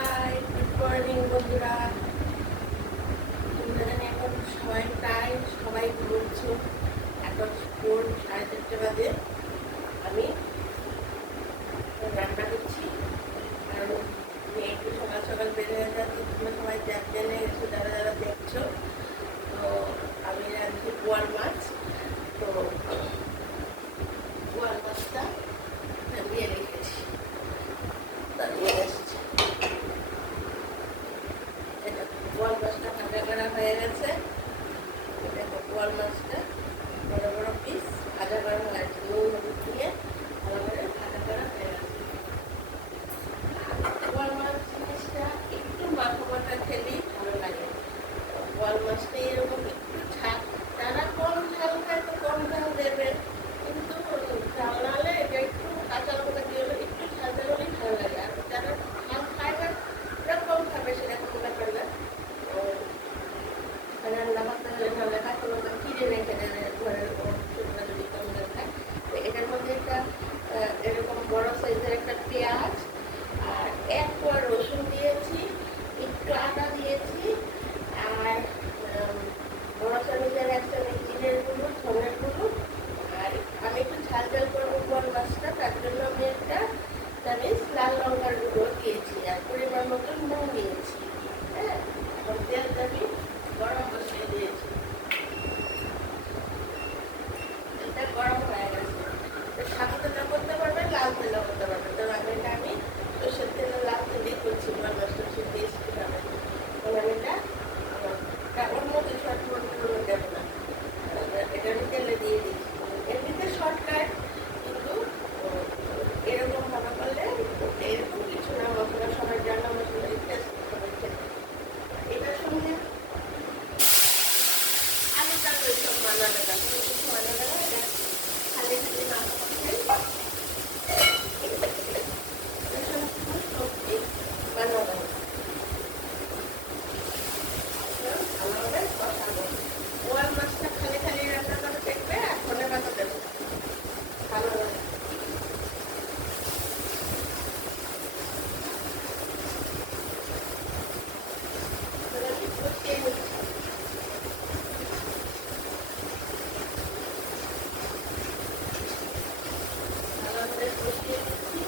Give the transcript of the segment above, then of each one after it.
High, good morning বন্ধুরা। তোমরা জানি এখন সবাই ঘুমোচ্ছ। এখন ভোর 4:30 বাজে। আমি রান্না করছি, কারণ মেয়ে একটু সকাল সকাল বের হয়ে যাচ্ছে। তোমরা সবাই জেনে গেছো যারা যারা দেখছো। তো আমি রাঁধছি বোয়াল মাছ। তো বোয়াল মাছটা দিয়ে রেখেছি, নিয়ে এসেছি। বোয়াল মাছটা ভাজা করা হয়ে গেছে। দেখো বোয়াল মাছটা বড় বড় পিস ভাজা করা হয়ে গেছে, নুন হলুদ দিয়ে ভালো করে ভাজা করা হয়ে গেছে। বোয়াল মাছ জিনিসটা একটু মাখা মাখা খেলেই ভালো লাগে। বোয়াল মাছটা এরকম একটু ঝাল, যারা কম ঝাল খায় তো কম ঝাল দেবে, কিন্তু ঝাল না হলে এটা একটু কাঁচা লঙ্কা দিয়ে একটু ঝাল ঝাল হলেই ভালো লাগে। আর যারা ঝাল খায় না ওরা কম খাবে, সেরকম ব্যাপার না। রান্না করতে হলে তাহলে কাঁচা লঙ্কা কিনে রেখে দেবে ঘরের ছোটরা যদি কম ঝাল খায়। তো এটার মধ্যে একটা এরকম বড় সাইজের একটা পেঁয়াজ আর 1 কোয়া রসুন দিয়েছি, একটু আদা দিয়েছি, আর বড় চামচের 1 চামচ জিরের গুঁড়ো, ধনের গুঁড়ো। আর আমি একটু ঝাল ঝাল করবো বোয়াল মাছটা, তার জন্য আমি একটা চামচ লাল লঙ্কার গুঁড়ো দিয়েছি, আর পরিমাণ মতো নুন দিয়েছি। হ্যাঁ, এখন তেলটা আমি গরম বসিয়ে দিয়েছি। তেলটা গরম হয়ে গেছে। সাদা তেলও করতে পারবে, লাল তেলও করতে পারবে। তো আমি সর্ষের তেলে লাল তেলেই করছি, বোয়াল মাছটা সে টেস্টি হবে। আমি এটা অন্য কিছু আর পুরো দেবো না, এটা আমি তেলে দিয়ে দিচ্ছি। এমনিতে শর্টকাট, কিন্তু এরকম ভাবে করলে এরকম কিছু না, মশলা সবাই জানা মশলা টেস্ট হবে খেতে। এটার সঙ্গে আলুটা তো সব মানাবে না, কিছু মানাবে না। এটা খালি খালি না সবজি বানাবো, ভালোভাবে কষাবো। বোয়াল মাছটা খালি খালি রান্না করে দেখবে, আর ধনে পাতা দেবো ভালোভাবে। কষিয়ে নিচ্ছি। ভালোভাবে কষিয়ে নিচ্ছি।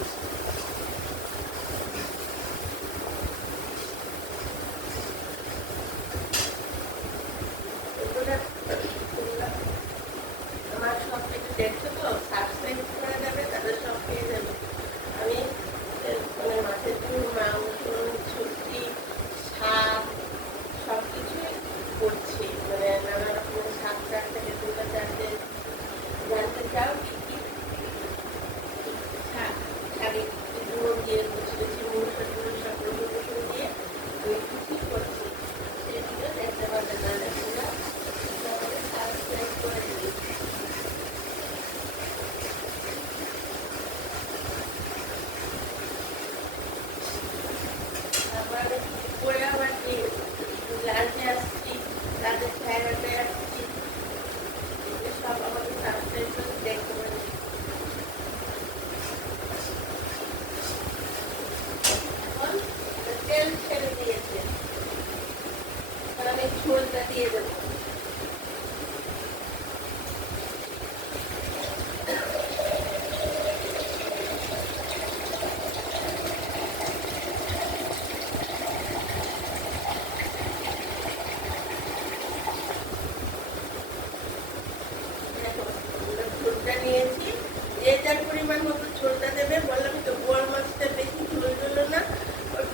আমার সব কিছু দেখছো তো, সাবস্ক্রাইব করে দেবে, তাদের সব পেয়ে যাবে। আমি মানে মাছের ঝোল, মাংস, সবজি, শাক সব কিছুই করছি। মানে নানা রকমের শাক টাক থেকে তোমরা জানতে চাও কি কি শাক, শাকে গুঁড়ো দিয়ে কুচি কুচি মূসর সব রসুন দিয়ে আমি কুচি করছি, সেগুলো দেখতে পাবে। নাহলে তোমরা সাবস্ক্রাইব করে দিবি। তারপরে পরে আবার কি লাঞ্চে আসছি, রাতে খাইতে আসছি, সব আমাদের সাবস্ক্রাইব করে দেখতে পারি। এখন তেল ছেড়ে দিয়েছে, এখন আমি ঝোলটা দিয়ে দেবো। ঝোলটা নিয়েছি, যে যার পরিমাণ মতো ঝোলটা দেবে। বললাম তো বোয়াল মাছটা বেশি ঝোল ঝোল না,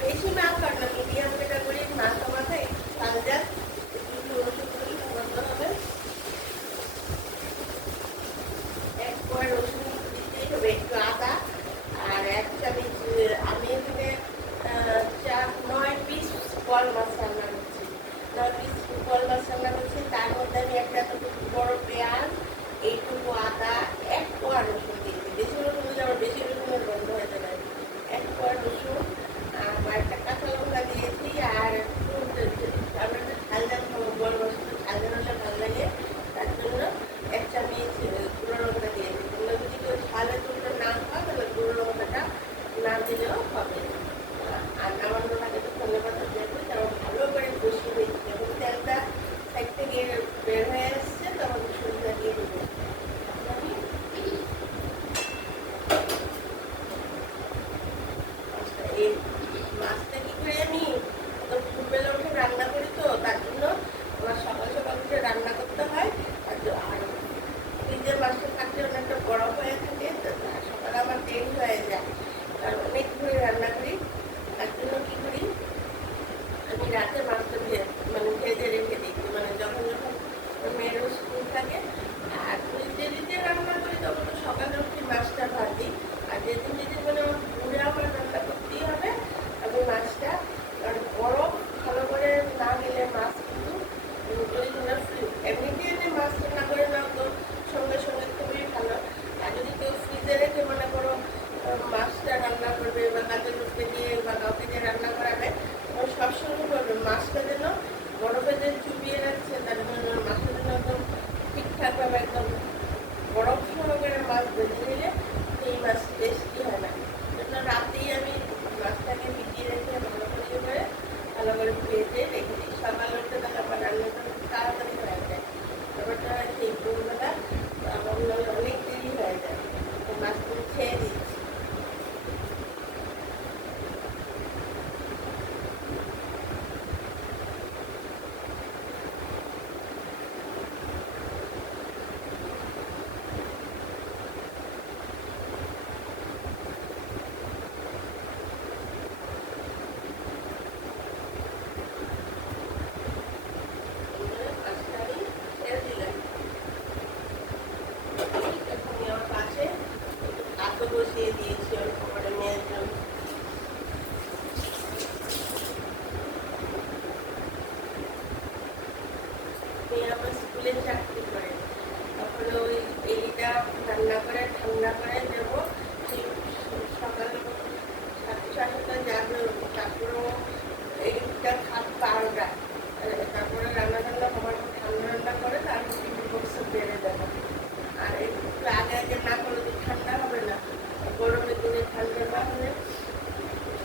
বেশি মাখা না, মিডিয়াম ক্যাটাগরির মাখা মাখা, একটু ঝাল ঝাল, একটু রসুন মাছটা, কারণ বরফ ভালো করে না গেলে মাছ কিন্তু যদি তোমরা এমনিতে যে মাছ রান্না করে নাও তো সঙ্গে সঙ্গে খুবই ভালো। আর যদি কেউ ফ্রিজে রেখে মনে করো মাছটা রান্না করবে বা কাজের লোককে দিয়ে বা কাউকে দিয়ে রান্না করাবে, তখন সবসময় করবে মাছটা যেন বরফে যে চুবিয়ে রাখছে তার জন্য মাছটা যেন একদম ঠিকঠাকভাবে একদম বরফ সহকারে মাছ বেঁধে নিলে সেই মাছ টেস্টি হয় না। জন্য রাতেই আমি মাছটাকে ভিজিয়ে রেখে ভালো করে ভেজে রেখে দিই। সকালে উঠে তাহলে আমার রান্নাটা তাড়াতাড়ি হয়ে যায়। ব্যাপারটা সেই দুপুরবেলা আমার অনেক দেরি হয়ে যায়, তো মাছগুলো ছেড়ে দিচ্ছি। বসিয়ে দিয়েছি অল্প করে মেয়ের জন্য। মেয়ে আমার স্কুলে চাকরি করে, তারপরে ওই এলিটা রান্না করে ঠান্ডা করে দেবো। সেই সকালে 7:30 যাবে, তারপরেও এইটা খাবে 12টা, তারপরে রান্না হবার ঠান্ডা রান্না করে তারপর টিফিন বক্সে বেড়ে দেবো। আর একটু আগে আগে না করলে তো ঠান্ডা হবে না, গরমের দিনে ঠান্ডা না হলে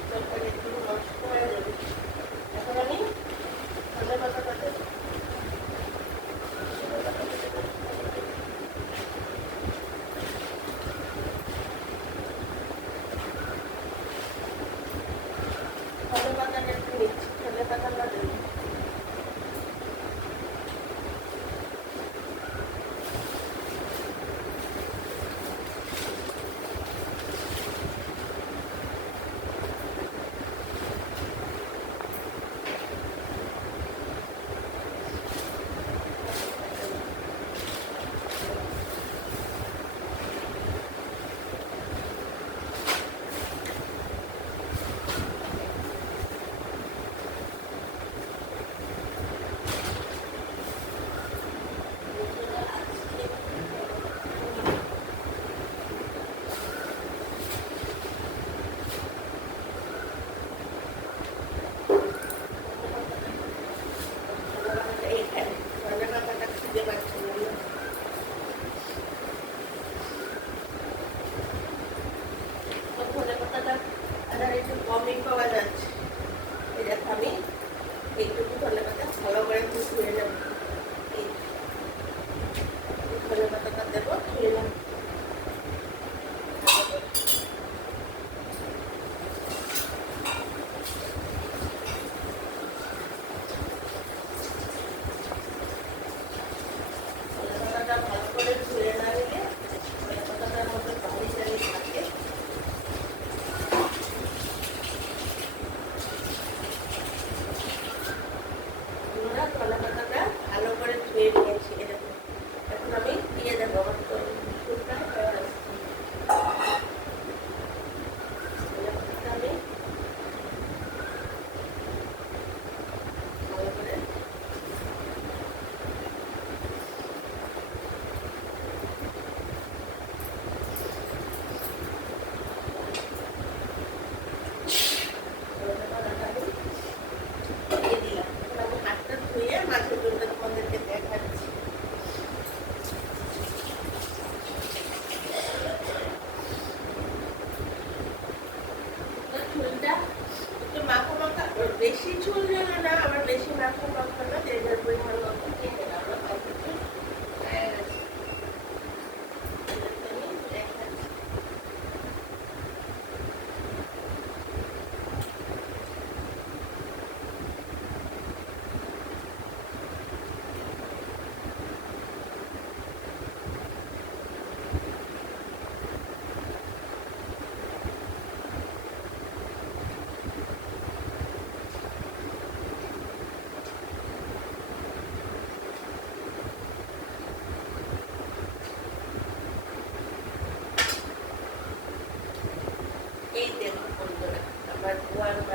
তরকারি একটু নষ্ট হয়ে যাবে। এখন আমি ধনে পাতাটা দেবো। ধনে পাতাটা একটু নিচ্ছি, ধনে পাতাটা দেবো।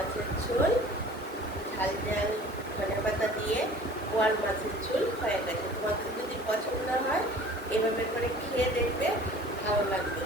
মাছের ঝোল, ঝাল ঝাল ধনেপাতা দিয়ে বোয়াল মাছের ঝোল হয়ে গেছে। তোমাদের যদি পছন্দ হয় এভাবে করে খেয়ে দেখবে, ভালো লাগবে।